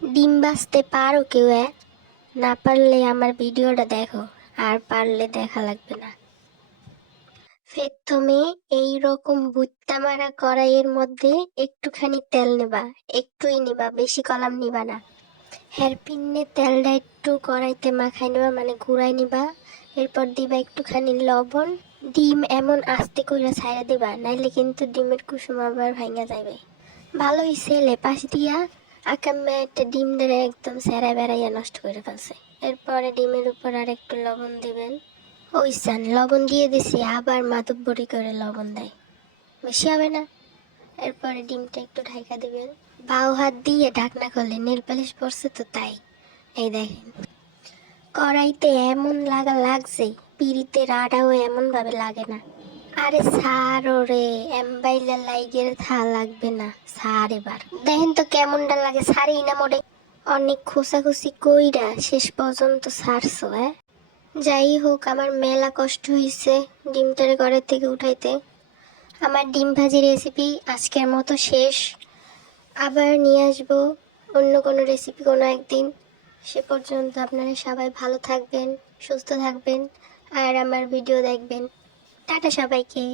ডিম ভাজতে পারো কেউ? না পারলে আমার ভিডিওটা দেখো, আর পারলে দেখা লাগবে না। প্রথমে এই রকম ভুট্টা মারা কড়াইয়ের মধ্যে একটুখানি তেল নেবা, একটুই নিবা, বেশি কলাম নিবা না। হেরপিনে তেলটা একটু কড়াইতে মাখাই নেবা, মানে ঘুরাই নিবা। এরপর দিবা একটুখানি লবণ। ডিম এমন আস্তে করে ছাইড়া দিবা, নাইলে কিন্তু ডিমের কুসুম আবার ভাঙা যাবে। ভালোই ছেলে পাশ দিয়া আকাম্মা একটা ডিম ধরে একদম সেরা বেড়াইয়া নষ্ট করে ফেলছে। এরপরে ডিমের উপর আর একটু লবণ দিবেন। ওই সান লবণ দিয়ে দিছি, আবার মাতব্বরি করে লবণ দেয়, বেশি হবে না? এরপরে ডিমটা একটু ঢাকা দিবেন। বাউ হাত দিয়ে ঢাকনা করলে নেল পালিশ পড়ছে তো তাই। এই দেখেন কড়াইতে এমন লাগছে, পিড়িতে রাডাও এমন ভাবে লাগে না। আরে সার ওরে, এমবাইলা লাইগের থা লাগবে না, সার এবার দেখেন তো কেমনটা লাগে, সারেই না মোড়ে। অনেক খোসাখুসি কইরা শেষ পর্যন্ত সারছো। যাই হোক, আমার মেলা কষ্ট হয়েছে ডিমটারে ঘরের থেকে উঠাইতে। আমার ডিম ভাজি রেসিপি আজকের মতো শেষ। আবার নিয়ে আসবো অন্য কোনো রেসিপি কোনো একদিন। সে পর্যন্ত আপনারা সবাই ভালো থাকবেন, সুস্থ থাকবেন, আর আমার ভিডিও দেখবেন। টাটা সবাইকে।